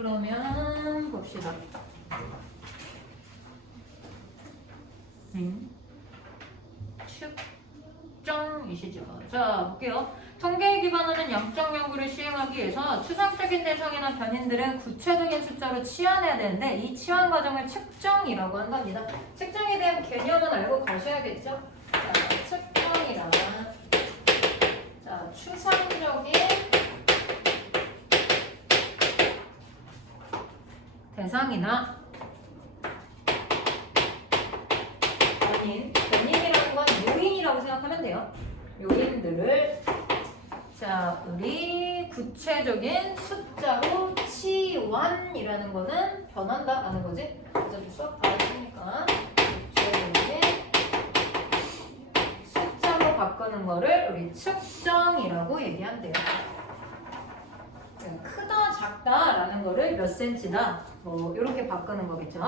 그러면 봅시다. 측정이시죠. 자, 볼게요. 통계에 기반하는 영적 연구를 시행하기 위해서 추상적인 대상이나 변인들은 구체적인 숫자로 치환해야 되는데 이 치환 과정을 측정이라고 한답니다. 측정에 대한 개념은 알고 가셔야겠죠? 자, 측정이란 자, 추상적인 대상이나 변인이라는 건 요인이라고 생각하면 돼요. 요인들을 자, 우리 구체적인 숫자로 치환이라는 거는 변한다라는 거지. 어차피 수업 다 했으니까 구체적인 숫자로 바꾸는 거를 우리 측정이라고 얘기한대요. 크다, 작다라는 거를 몇 센치다 뭐 이렇게 바꾸는 거겠죠.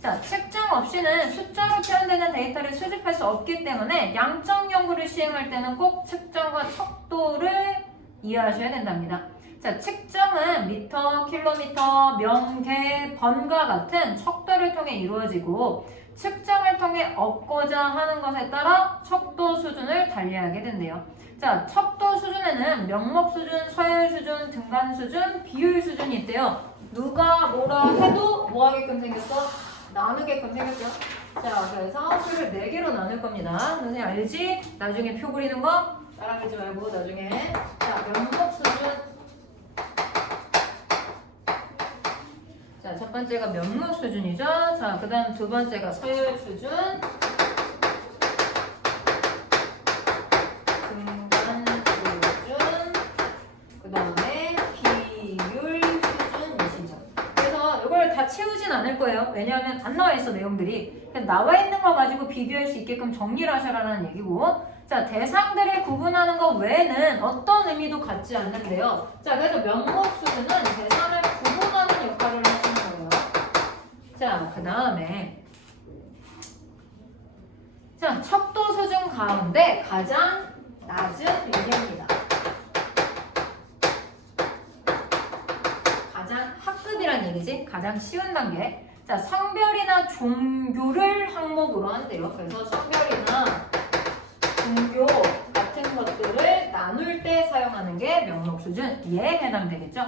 자, 측정 없이는 숫자로 표현되는 데이터를 수집할 수 없기 때문에 양적 연구를 시행할 때는 꼭 측정과 척도를 이해하셔야 된답니다. 자, 측정은 미터, 킬로미터, 명, 개, 번과 같은 척도를 통해 이루어지고 측정을 통해 얻고자 하는 것에 따라 척도 수준을 달리하게 된대요. 자, 척도 수준에는 명목 수준, 서열 수준, 등간 수준, 비율 수준이 있대요. 누가 뭐라 해도 뭐 하게끔 생겼어? 나누게끔 생겼죠? 자, 그래서 수를 4개로 나눌 겁니다. 선생님 알지? 나중에 표 그리는 거 따라하지 말고 나중에. 자, 명목 수준. 자, 첫 번째가 명목 수준이죠. 자, 그 다음 두 번째가 서열 수준. 등간 수준. 그 다음에 비율 수준이시죠. 그래서 이걸 다 채우진 않을 거예요. 왜냐하면 안 나와 있어, 내용들이. 그냥 나와 있는 거 가지고 비교할 수 있게끔 정리를 하셔라는 얘기고. 자, 대상들을 구분하는 것 외에는 어떤 의미도 갖지 않는데요. 자, 그래서 명목 수준은 대상을 구분하는 역할을 하시는 거예요. 자, 그 다음에 자, 척도 수준 가운데 가장 낮은 위계입니다. 가장 학급이란 얘기지. 가장 쉬운 단계. 자, 성별이나 종교를 항목으로 한대요. 그래서 성별이나 종교 같은 것들을 나눌 때 사용하는 게 명목 수준에 해당되겠죠.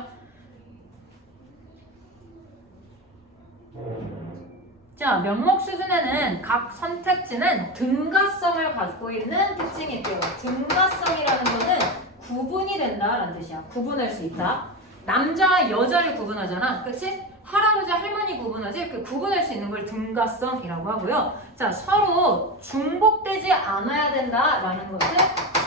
자, 명목 수준에는 각 선택지는 등가성을 갖고 있는 특징이 있대요. 등가성이라는 거는 구분이 된다라는 뜻이야. 구분할 수 있다. 남자와 여자를 구분하잖아. 그치? 할아버지, 할머니 구분하지? 그 구분할 수 있는 걸 등가성이라고 하고요. 자, 서로 중복되지 않아야 된다라는 것을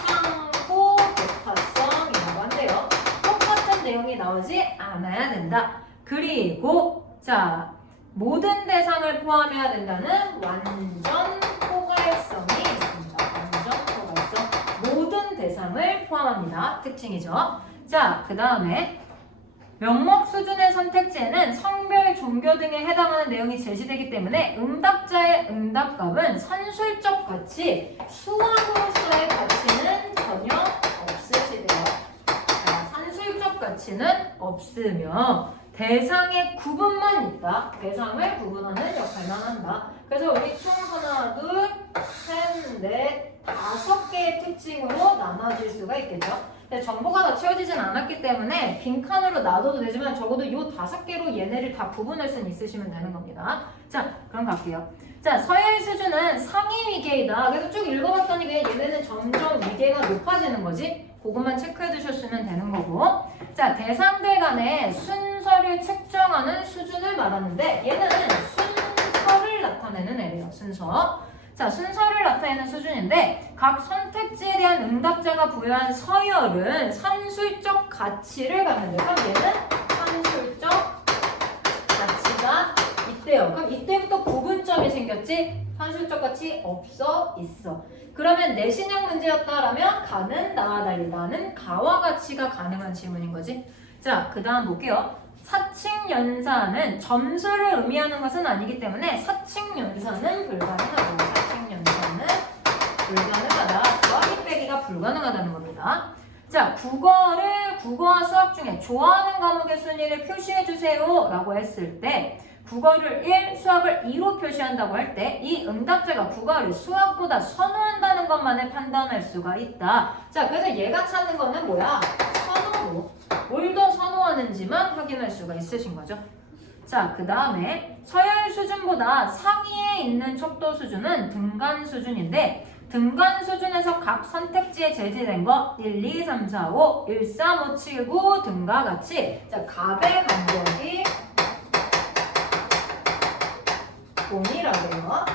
상호 대타성이라고 한대요. 똑같은 내용이 나오지 않아야 된다. 그리고 자, 모든 대상을 포함해야 된다는 완전 포괄성이 있습니다. 완전 포괄성. 모든 대상을 포함합니다. 특징이죠. 자, 그 다음에 명목 수준의 선택지에는 성별, 종교 등에 해당하는 내용이 제시되기 때문에 응답자의 응답값은 산술적 가치, 수학으로서의 가치는 전혀 없으시대요. 산술적 가치는 없으며 대상의 구분만 있다. 대상을 구분하는 역할만 한다. 그래서 우리 총 하나, 둘, 셋, 넷, 5개의 특징으로 나눠질 수가 있겠죠. 근데 정보가 다 채워지진 않았기 때문에 빈칸으로 놔둬도 되지만 적어도 이 5개로 얘네를 다 구분할 수는 있으시면 되는 겁니다. 자, 그럼 갈게요. 자, 서열 수준은 상위 위계이다. 그래서 쭉 읽어봤더니 얘네는 점점 위계가 높아지는 거지. 그것만 체크해 두셨으면 되는 거고. 자, 대상들 간의 순서를 측정하는 수준을 말하는데 얘는 순서를 나타내는 애래요. 순서. 자, 순서를 나타내는 수준인데 각 선택지에 대한 응답자가 부여한 서열은 산술적 가치를 갖는데 그럼 얘는 산술적 가치가 있대요. 그럼 이때부터 구분점이 생겼지? 산술적 가치 없어? 있어. 그러면 내신형 문제였다라면 가는 나와 달리 나는 가와 가치가 가능한 질문인 거지. 자, 그 다음 볼게요. 사칙연산은 점수를 의미하는 것은 아니기 때문에 사칙연산은 불가능하고 사칙연산은 불가능하다. 더하기 빼기가 불가능하다는 겁니다. 자, 국어와 수학 중에 좋아하는 과목의 순위를 표시해주세요 라고 했을 때 국어를 1, 수학을 2로 표시한다고 할 때 이 응답자가 국어를 수학보다 선호한다는 것만을 판단할 수가 있다. 자, 그래서 얘가 찾는 거는 뭐야? 선호도. 뭘 더 선호하는지만 확인할 수가 있으신 거죠. 자, 그 다음에 서열 수준보다 상위에 있는 척도 수준은 등간 수준인데 등간 수준에서 각 선택지에 제시된 거 1, 2, 3, 4, 5, 1, 3, 5, 7, 9 등과 같이 자, 값의 간격이 동일하고요.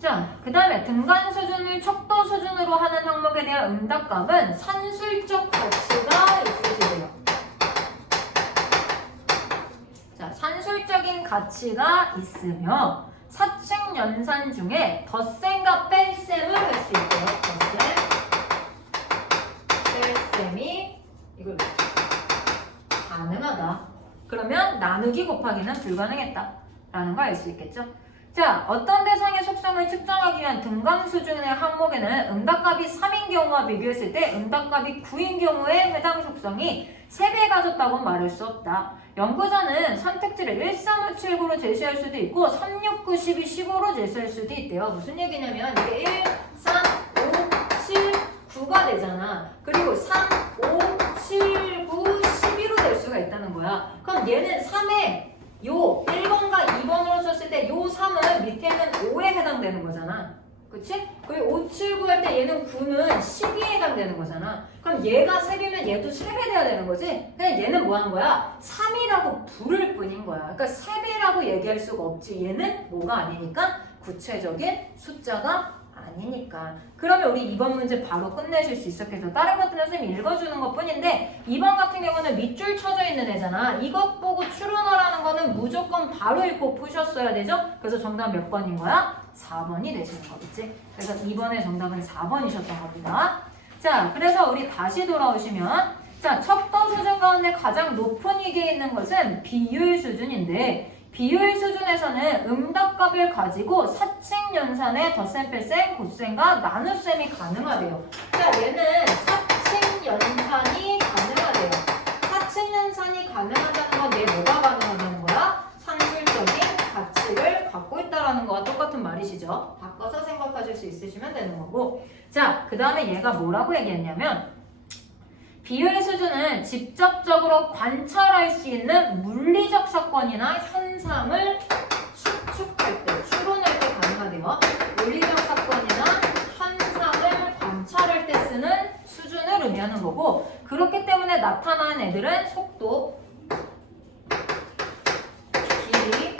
자, 그 다음에 등간 수준을 척도 수준으로 하는 항목에 대한 응답값은 산술적 가치가 있으시대요. 자, 산술적인 가치가 있으며 사칙 연산 중에 덧셈과 뺄셈을 할 수 있대요. 덧셈, 뺄셈이 이걸 가능하다. 그러면 나누기 곱하기는 불가능했다 라는 걸 알 수 있겠죠. 자, 어떤 대상의 속성을 측정하기 위한 등간 수준의 항목에는 응답값이 3인 경우와 비교했을 때 응답값이 9인 경우에 해당 속성이 3배 가졌다고 말할 수 없다. 연구자는 선택지를 1, 3, 5, 7, 9로 제시할 수도 있고 3, 6, 9, 12, 15로 제시할 수도 있대요. 무슨 얘기냐면 이게 1, 3, 5, 7, 9가 되잖아. 그리고 3, 5, 7, 9, 12로 될 수가 있다는 거야. 그럼 얘는 3에 요 1번과 2번으로 썼을 때 요 3은 밑에 있는 5에 해당되는 거잖아. 그치? 그리고 5, 7, 9 할 때 얘는 9는 12에 해당되는 거잖아. 그럼 얘가 3이면 얘도 3배 돼야 되는 거지? 근데 얘는 뭐 한 거야? 3이라고 부를 뿐인 거야. 그러니까 3배라고 얘기할 수가 없지. 얘는 뭐가 아니니까? 구체적인 숫자가 아니니까. 그러면 우리 이번 문제 바로 끝내실 수 있었겠죠. 다른 것들은 선생님이 읽어주는 것 뿐인데 2번 같은 경우는 밑줄 쳐져 있는 애잖아. 이것 보고 추론하라는 거는 무조건 바로 읽고 푸셨어야 되죠. 그래서 정답 몇 번인 거야? 4번이 되시는 거겠지. 그래서 2번의 정답은 4번이셨던 겁니다. 자, 그래서 우리 다시 돌아오시면 자, 척도 수준 가운데 가장 높은 위기에 있는 것은 비율 수준인데 비율 수준에서는 응답값을 가지고 사칙 연산의 덧셈, 뺄셈, 곱셈과 나눗셈이 가능하대요. 자, 얘는 사칙 연산이 가능하대요. 사칙 연산이 가능하다는 건 얘 뭐가 가능하다는 거야? 산술적인 가치를 갖고 있다라는 거와 똑같은 말이시죠. 바꿔서 생각하실 수 있으시면 되는 거고. 자, 그 다음에 얘가 뭐라고 얘기했냐면 비율 수준은 직접적으로 관찰할 수 있는 물리적 사건이나 현상을 추측할 때, 추론할 때 가능하대요. 물리적 사건이나 현상을 관찰할 때 쓰는 수준을 의미하는 거고 그렇기 때문에 나타나는 애들은 속도, 길이,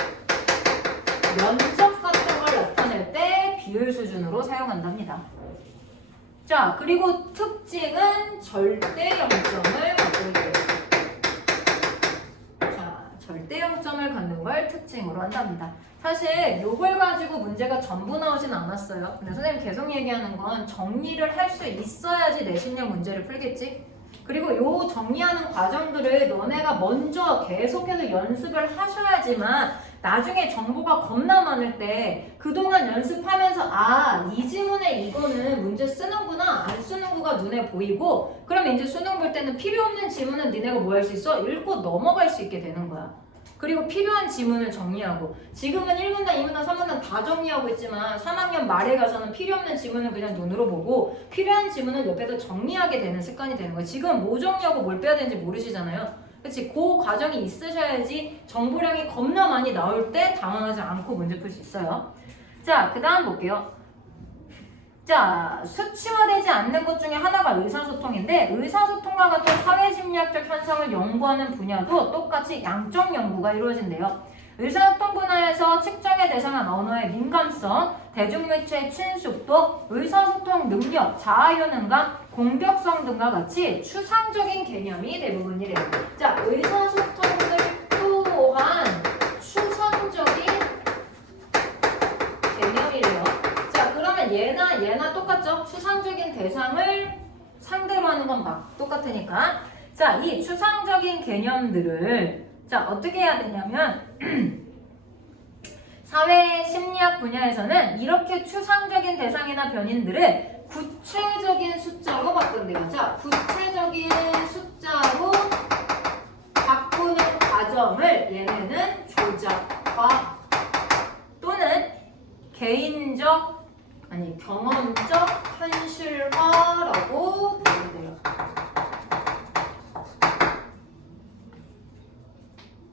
면적 같은 걸 나타낼 때 비율 수준으로 사용한답니다. 자, 그리고 특징은 절대 0점을 갖고 있대요. 자, 절대 0점을 갖는 걸 특징으로 한답니다. 사실 이걸 가지고 문제가 전부 나오진 않았어요. 근데 선생님 계속 얘기하는 건 정리를 할 수 있어야지 내신형 문제를 풀겠지? 그리고 요 정리하는 과정들을 너네가 먼저 계속해서 연습을 하셔야지만 나중에 정보가 겁나 많을 때 그동안 연습하면서 아, 이 지문에 이거는 문제 쓰는구나 안 쓰는구가 눈에 보이고 그러면 이제 수능 볼 때는 필요 없는 지문은 니네가 뭐 할 수 있어? 읽고 넘어갈 수 있게 되는 거야. 그리고 필요한 지문을 정리하고 지금은 1문단, 2문단, 3문단 다 정리하고 있지만 3학년 말에 가서는 필요 없는 지문을 그냥 눈으로 보고 필요한 지문을 옆에서 정리하게 되는 습관이 되는 거예요. 지금 뭐 정리하고 뭘 빼야 되는지 모르시잖아요. 그치? 그 과정이 있으셔야지 정보량이 겁나 많이 나올 때 당황하지 않고 문제 풀 수 있어요. 자, 그 다음 볼게요. 자, 수치화되지 않는 것 중에 하나가 의사소통인데 의사소통과 같은 사회심리학적 현상을 연구하는 분야도 똑같이 양적 연구가 이루어진대요. 의사소통 분야에서 측정에 대상한 언어의 민감성, 대중매체의 친숙도, 의사소통 능력, 자아효능감, 공격성 등과 같이 추상적인 개념이 대부분이래요. 자, 의사소통을 또한 추상적인 개념이래요. 자, 그러면 얘나 똑같죠? 추상적인 대상을 상대로 하는 건 막 똑같으니까. 자, 이 추상적인 개념들을 자, 어떻게 해야 되냐면 사회 심리학 분야에서는 이렇게 추상적인 대상이나 변인들을 구체적인 숫자로 바꾼대요. 자, 구체적인 숫자로 바꾸는 과정을 얘네는 조작화 또는 개인적 아니 경험적 현실화라고 부른대요.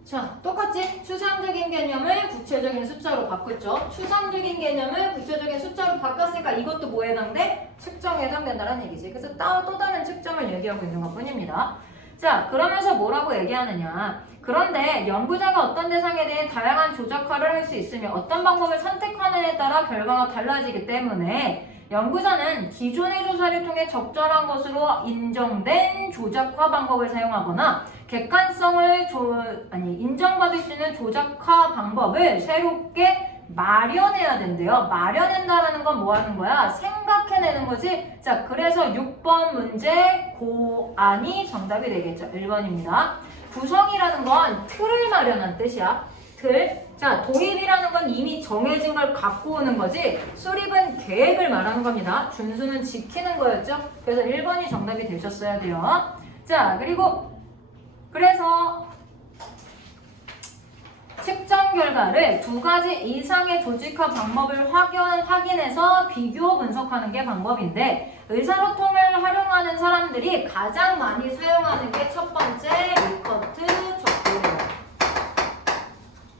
자, 똑같이 추상적인 개념을 구체적인 숫자로 바꿨죠. 추상적인 개념을 구체적인 숫자로 바꿨으니까 이것도 뭐에 해당돼? 측정에 해당된다는 얘기지. 그래서 또 다른 측정을 얘기하고 있는 것 뿐입니다. 자, 그러면서 뭐라고 얘기하느냐. 그런데 연구자가 어떤 대상에 대해 다양한 조작화를 할 수 있으며 어떤 방법을 선택하느냐에 따라 결과가 달라지기 때문에 연구자는 기존의 조사를 통해 적절한 것으로 인정된 조작화 방법을 사용하거나 객관성을 인정받을 수 있는 조작화 방법을 새롭게 마련해야 된대요. 마련한다라는 건 뭐 하는 거야? 생각해내는 거지. 자, 그래서 6번 문제 고안이 정답이 되겠죠. 1번입니다. 구성이라는 건 틀을 마련한 뜻이야. 틀. 자, 도입이라는 건 이미 정해진 걸 갖고 오는 거지. 수립은 계획을 말하는 겁니다. 준수는 지키는 거였죠. 그래서 1번이 정답이 되셨어야 돼요. 자, 그래서 측정 결과를 2가지 이상의 조직화 방법을 확인해서 비교 분석하는 게 방법인데 의사소통을 활용하는 사람들이 가장 많이 사용하는 게 첫 번째 리커트 척도예요.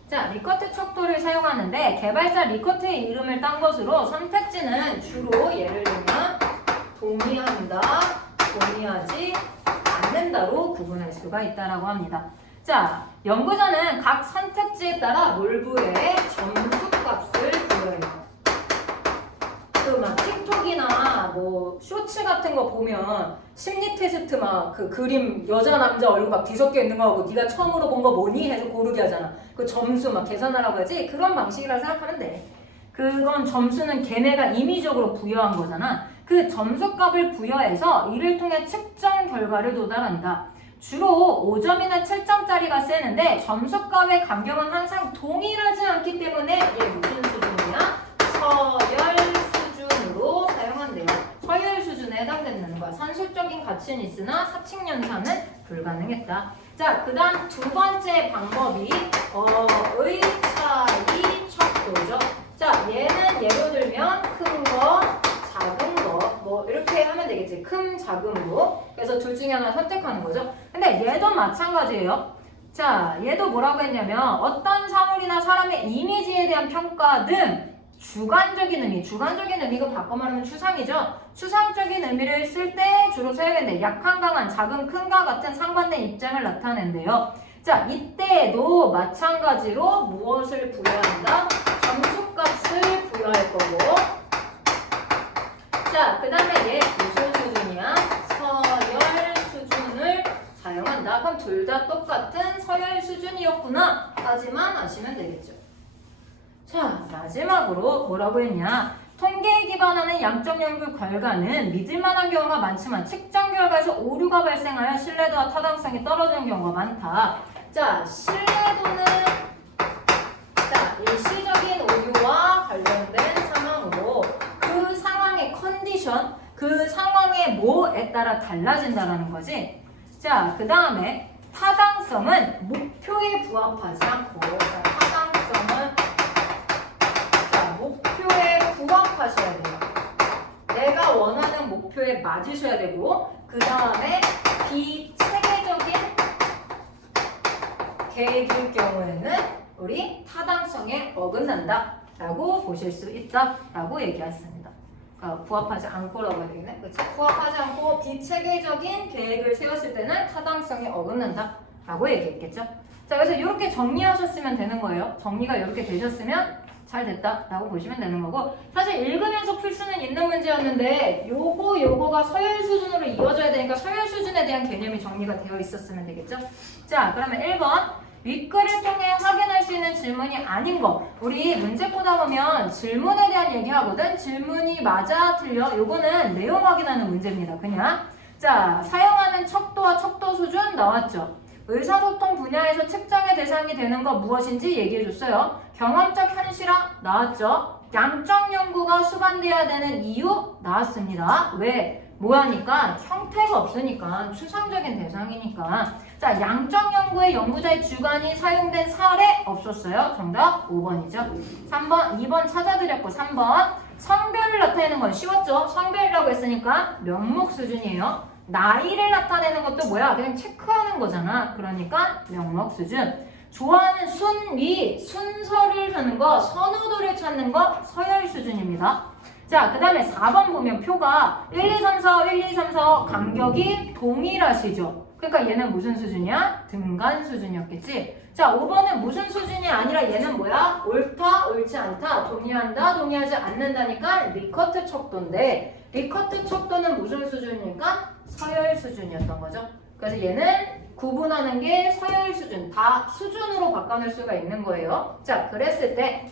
자, 리커트 척도를 사용하는데 개발자 리커트의 이름을 딴 것으로 선택지는 주로 예를 들면 동의한다, 동의하지 않는다로 구분할 수가 있다라고 합니다. 자, 연구자는 각 선택지에 따라 몰부에 점수값을 부여해요. 막 틱톡이나 뭐 쇼츠 같은 거 보면 심리 테스트 막 그 그림 여자 남자 얼굴 막 뒤섞여 있는 거 하고 네가 처음으로 본 거 뭐니? 해서 고르게 하잖아. 그 점수 막 계산하라고 하지? 그런 방식이라 생각하면 돼. 그건 점수는 걔네가 임의적으로 부여한 거잖아. 그 점수값을 부여해서 이를 통해 측정 결과를 도달한다. 주로 5점이나 7점짜리가 쓰는데 점수값의 간격은 항상 동일하지 않기 때문에 이게 무슨 수준이야? 서열 수준으로 사용한대요. 서열 수준에 해당되는 거야. 산술적인 가치는 있으나 사칙 연산은 불가능했다. 자, 그 다음 2번째 방법이 의 차이 척도죠. 자, 얘는 예로 들면 큰 거, 작은 거, 뭐 이렇게 하면 되겠지. 큰, 작음으로. 그래서 둘 중에 하나 선택하는 거죠. 근데 얘도 마찬가지예요. 자, 얘도 뭐라고 했냐면 어떤 사물이나 사람의 이미지에 대한 평가 등 주관적인 의미가 바꿔 말하면 추상이죠. 추상적인 의미를 쓸 때 주로 사용했는데 약한, 강한, 작은, 큰과 같은 상반된 입장을 나타낸대요. 자, 이때도 마찬가지로 무엇을 부여한다? 점수값을 부여할 거고. 자, 그 다음에 얘 무슨 수준이야? 서열 수준을 사용한다. 그럼 둘 다 똑같은 서열 수준이었구나 까지만 아시면 되겠죠. 자, 마지막으로 뭐라고 했냐? 통계에 기반하는 양적 연구 결과는 믿을만한 경우가 많지만 측정 결과에서 오류가 발생하여 신뢰도와 타당성이 떨어지는 경우가 많다. 자, 신뢰도는 일시적인 오류와 관련된 상황으로 그 상황의 컨디션, 그 상황의 뭐에 따라 달라진다는 거지. 자, 그 다음에 타당성은 목표에 부합하지 않고, 목표에 부합하셔야 돼요. 내가 원하는 목표에 맞으셔야 되고, 그 다음에 비체계적인 계획일 경우에는 우리 타당성에 어긋난다 라고 보실 수 있다 라고 얘기했습니다. 그러니까 부합하지 않고라고 해야 되겠네. 그렇지? 부합하지 않고 비체계적인 계획을 세웠을 때는 타당성에 어긋난다 라고 얘기했겠죠. 자, 그래서 이렇게 정리하셨으면 되는 거예요. 정리가 이렇게 되셨으면 잘 됐다 라고 보시면 되는 거고, 사실 읽으면서 풀 수는 있는 문제였는데 요거가 서열 수준으로 이어져야 되니까 서열 수준에 대한 개념이 정리가 되어 있었으면 되겠죠. 자, 그러면 1번 윗글을 통해 확인할 수 있는 질문이 아닌 거. 우리 문제 보다 보면 질문에 대한 얘기하거든. 질문이 맞아 틀려 요거는 내용 확인하는 문제입니다. 그냥 자, 사용하는 척도와 척도 수준 나왔죠. 의사소통 분야에서 측정의 대상이 되는 것 무엇인지 얘기해줬어요. 경험적 현실화 나왔죠. 양적 연구가 수반돼야 되는 이유 나왔습니다. 왜? 뭐하니까? 형태가 없으니까 추상적인 대상이니까. 자, 양적 연구의 연구자의 주관이 사용된 사례 없었어요. 정답 5번이죠. 3번, 2번 찾아드렸고 3번 성별을 나타내는 건 쉬웠죠. 성별이라고 했으니까 명목 수준이에요. 나이를 나타내는 것도 뭐야? 그냥 체크하는 거잖아. 그러니까 명목 수준. 좋아하는 순위, 순서를 하는 거, 선호도를 찾는 거 서열 수준입니다. 자, 그 다음에 4번 보면 표가 1, 2, 3, 4, 1, 2, 3, 4 간격이 동일하시죠. 그러니까 얘는 무슨 수준이야? 등간 수준이었겠지. 자, 5번은 무슨 수준이 아니라 얘는 뭐야? 옳다, 옳지 않다, 동의한다, 동의하지 않는다니까 리커트 척도인데 리커트 척도는 무슨 수준입니까? 서열 수준이었던 거죠. 그래서 얘는 구분하는 게 서열 수준, 다 수준으로 바꿔낼 수가 있는 거예요. 자, 그랬을 때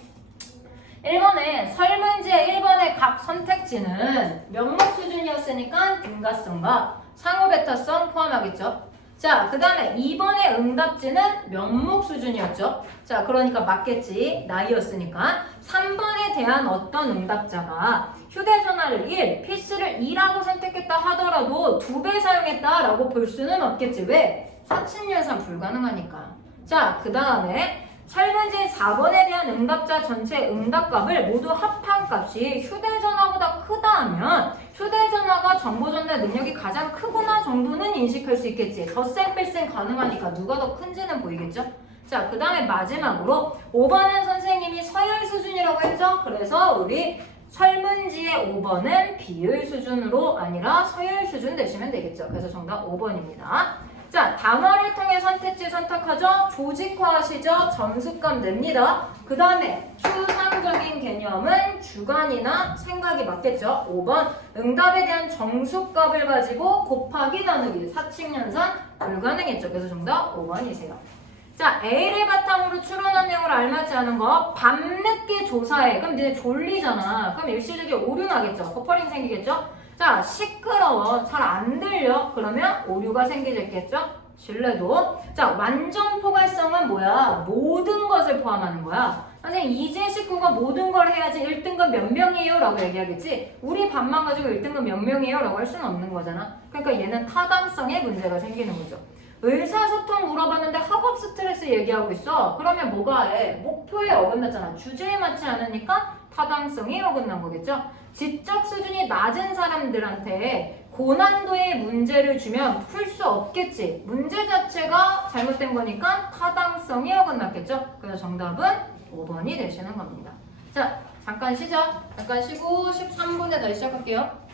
1번에 설문지의 1번의 각 선택지는 명목 수준이었으니까 등가성과 상호 베타성 포함하겠죠. 자, 그 다음에 2번의 응답지는 명목 수준이었죠. 자, 그러니까 맞겠지. 나이였으니까. 3번에 대한 어떤 응답자가 휴대전화를 1, PC를 2라고 선택했다 하더라도 2배 사용했다라고 볼 수는 없겠지. 왜? 사칭연산 불가능하니까. 자, 그 다음에 설문지 4번에 대한 응답자 전체 응답값을 모두 합한 값이 휴대전화보다 크다 하면 휴대전화가 정보 전달 능력이 가장 크구나 정도는 인식할 수 있겠지. 덧셈 뺄셈 가능하니까 누가 더 큰지는 보이겠죠? 자, 그 다음에 마지막으로 5번은 선생님이 서열 수준이라고 했죠? 그래서 우리 설문지의 5번은 비율 수준으로 아니라 서열 수준 되시면 되겠죠. 그래서 정답 5번입니다. 자, 단어를 통해 선택지 선택하죠. 조직화하시죠. 점수감 냅니다. 그 다음에 추상적인 개념은 주관이나 생각이 맞겠죠. 5번 응답에 대한 정수값을 가지고 곱하기 나누기 사칙연산 불가능했죠. 그래서 정답 5번이세요. 자, A를 바탕으로 추론한 내용을 알맞지 않은 거 밤늦게 조사해. 그럼 니네 졸리잖아. 그럼 일시적인 오류 나겠죠. 버퍼링 생기겠죠. 자, 시끄러워. 잘 안 들려. 그러면 오류가 생기겠죠. 신뢰도. 자, 완전 포괄성은 뭐야? 모든 것을 포함하는 거야. 선생님, 이제 식구가 모든 걸 해야지 1등급 몇 명이에요? 라고 얘기하겠지. 우리 반만 가지고 1등급 몇 명이에요? 라고 할 수는 없는 거잖아. 그러니까 얘는 타당성에 문제가 생기는 거죠. 의사소통 물어봤는데 학업 스트레스 얘기하고 있어. 그러면 뭐가 해? 목표에 어긋났잖아. 주제에 맞지 않으니까 타당성이 어긋난 거겠죠. 지적 수준이 낮은 사람들한테 고난도의 문제를 주면 풀 수 없겠지. 문제 자체가 잘못된 거니까 타당성이 어긋났겠죠. 그래서 정답은 5번이 되시는 겁니다. 자, 잠깐 쉬죠. 잠깐 쉬고 13분에 다시 시작할게요.